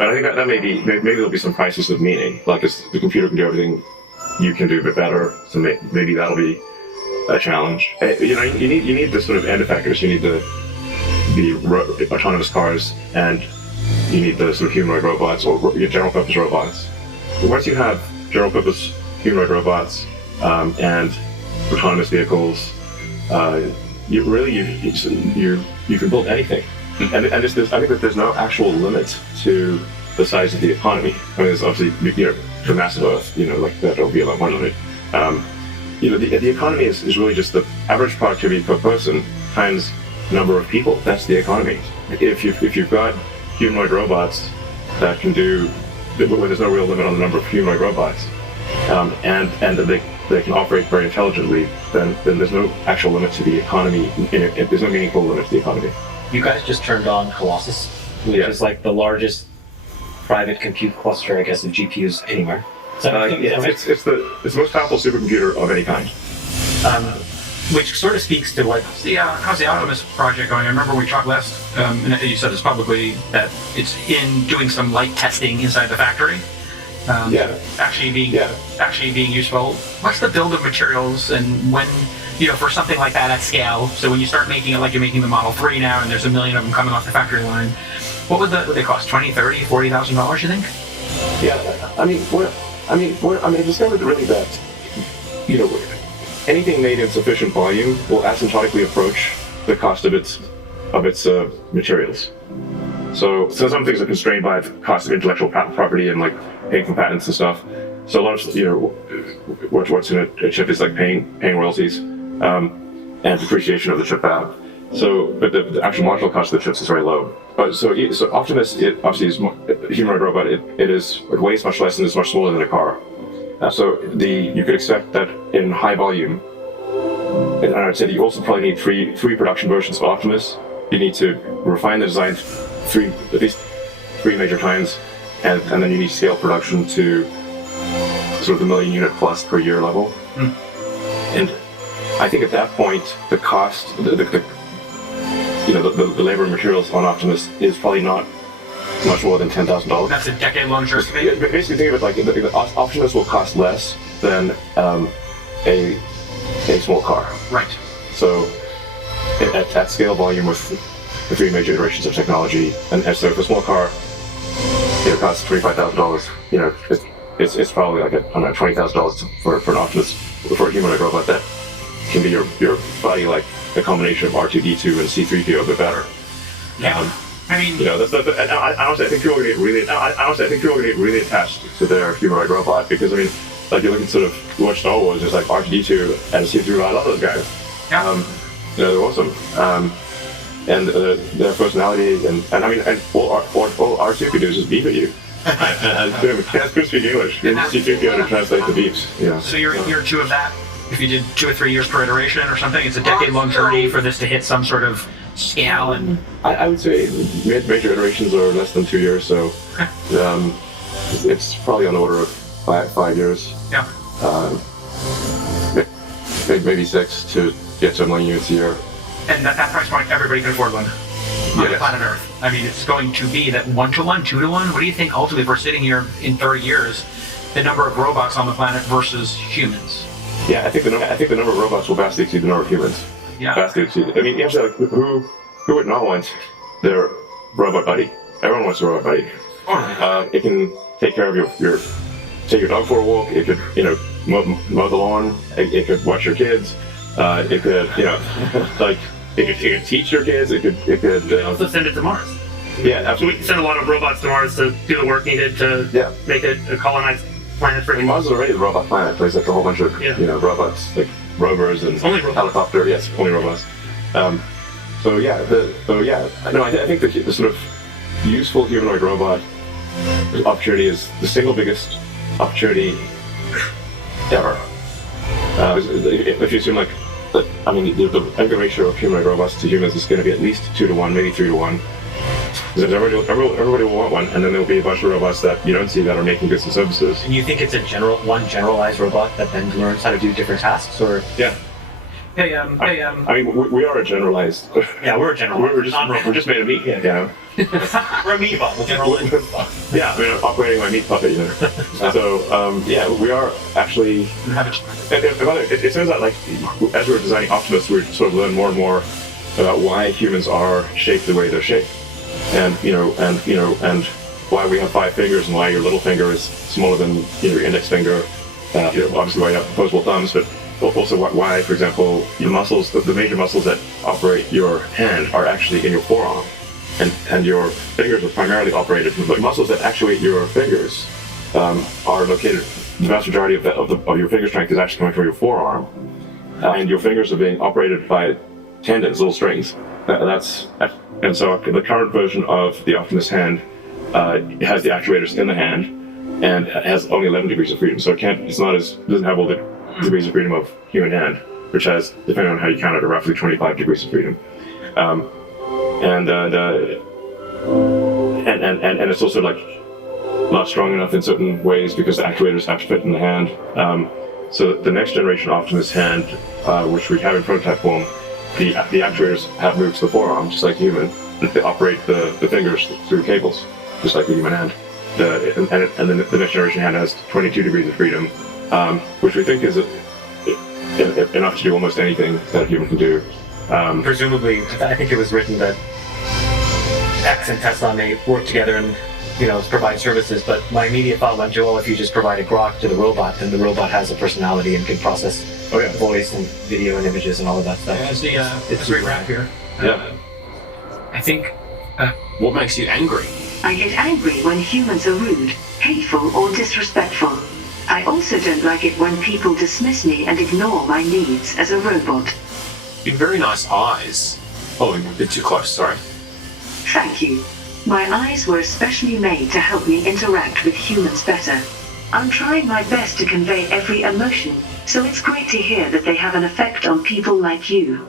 But I think that maybe there'll be some crisis of meaning. Like the computer can do everything you can do, but better. So maybe that'll be a challenge. You need the sort of end effectors. You need the autonomous cars, and you need the sort of humanoid robots or general purpose robots. But once you have general purpose humanoid robots and autonomous vehicles, you can build anything. And I think that there's no actual limit to the size of the economy. I mean, there's obviously, the massive Earth, like that'll be a lot more limit. The economy is really just the average productivity per person times number of people. That's the economy. If you've got humanoid robots that can do, where there's no real limit on the number of humanoid robots, and that they can operate very intelligently, then there's no actual limit to the economy. There's no meaningful limit to the economy. You guys just turned on Colossus, which is like the largest private compute cluster, I guess, of GPUs anywhere. It's the most powerful supercomputer of any kind. Which sort of speaks to what... How's the Optimus project going? I remember we talked last, and you said this publicly, that it's in doing some light testing inside the factory. Actually being useful. What's the build of materials, and when, for something like that at scale, so when you start making it like you're making the Model 3 now and there's 1 million of them coming off the factory line, what would they cost? $20,000, $30,000, $40,000, you think? I discovered really that, anything made in sufficient volume will asymptotically approach the cost of its materials. So some things are constrained by the cost of intellectual property and like paying for patents and stuff. So a lot of what's in a chip is like paying royalties and depreciation of the chip fab. So, but the actual marginal cost of the chips is very low. So Optimus, it obviously is a humanoid robot. It weighs much less and is much smaller than a car. So you could expect that in high volume, and I'd say that you also probably need three production versions of Optimus. You need to refine the design at least three major times, and then you need scale production to sort of the 1 million unit plus per year level. And I think at that point, the cost, the labor and materials on Optimus is probably not much more than $10,000. That's a decade-long journey. Yeah, basically, think of it like Optimus will cost less than a small car. Right. So at scale volume with the three major iterations of technology, and so for a small car, it costs $25,000. It's probably like $20,000 for an Optimus, for a humanoid robot that can be your body, like a combination of R2D2 and C3PO, but better. Yeah. I honestly think people are going to get really attached to their humanoid robot, because like you look at sort of you watch Star Wars, there's like R2D2 and C3PO. I love those guys. Yeah. They're awesome. And their personality and all R2 could do is just beep at you. and can't speak English. You need C3PO to translate the beeps. Yeah. So you're in year 2 of that. If you did 2 or 3 years per iteration or something, it's a decade-long journey for this to hit some sort of scale. And I would say major iterations are less than 2 years, so it's probably on the order of 5 years. Yeah. Maybe 6 to get to 1 million units a year. And at that price point, everybody can afford one on the planet Earth. It's going to be that 1-to-1, 2-to-1. What do you think ultimately, if we're sitting here in 30 years, the number of robots on the planet versus humans? Yeah, I think the number of robots will vastly exceed the number of humans. Yeah. Vastly exceed. You have to who would not want their robot buddy? Everyone wants a robot buddy. It can take care of take your dog for a walk. It could mow the lawn. It could watch your kids. It could it could teach your kids. It could also send it to Mars. Yeah, absolutely. So we can send a lot of robots to Mars to do the work needed to make it a colonized planet for Mars is already a robot planet. There's like a whole bunch of robots, like rovers and helicopter. Yes, only robots. I think the sort of useful humanoid robot opportunity is the single biggest opportunity ever. If you assume the aggregate ratio of humanoid robots to humans is going to be at least 2-to-1, maybe 3-to-1. Because everybody will want one, and then there'll be a bunch of robots that you don't see that are making goods and services. And you think it's one generalized robot that then learns how to do different tasks, or? Yeah. I mean, we are a generalized. Yeah, we're a general. We're just made of meat. Yeah. You know? We're a meatball. We're general. Yeah, I mean, I'm operating my meat puppet, you know. So, yeah, we are actually. It turns out, like, as we're designing Optimus, we sort of learn more and more about why humans are shaped the way they're shaped, and why we have 5 fingers and why your little finger is smaller than your index finger. Obviously, why you have opposable thumbs, but also why, for example, your muscles, the major muscles that operate your hand, are actually in your forearm. And your fingers are primarily operated. The muscles that actuate your fingers are located. The vast majority of your finger strength is actually coming from your forearm, and your fingers are being operated by tendons, little strings. And so the current version of the Optimus hand has the actuators in the hand and has only 11 degrees of freedom. So doesn't have all the degrees of freedom of human hand, which has, depending on how you count it, roughly 25 degrees of freedom. And it's also like not strong enough in certain ways because the actuators have to fit in the hand. So the next generation Optimus hand, which we have in prototype form, the actuators have moved to the forearm, just like human. They operate the fingers through cables, just like the human hand. And then the next generation hand has 22 degrees of freedom, which we think is enough to do almost anything that a human can do. Presumably, I think it was written that X and Tesla may work together and provide services. But my immediate thought went to, well, if you just provide a grok to the robot, then the robot has a personality and can process voice and video and images and all of that stuff. As we wrap here, I think. What makes you angry? I get angry when humans are rude, hateful, or disrespectful. I also don't like it when people dismiss me and ignore my needs as a robot. You've very nice eyes. Oh, you're a bit too close, sorry. Thank you. My eyes were especially made to help me interact with humans better. I'm trying my best to convey every emotion, so it's great to hear that they have an effect on people like you.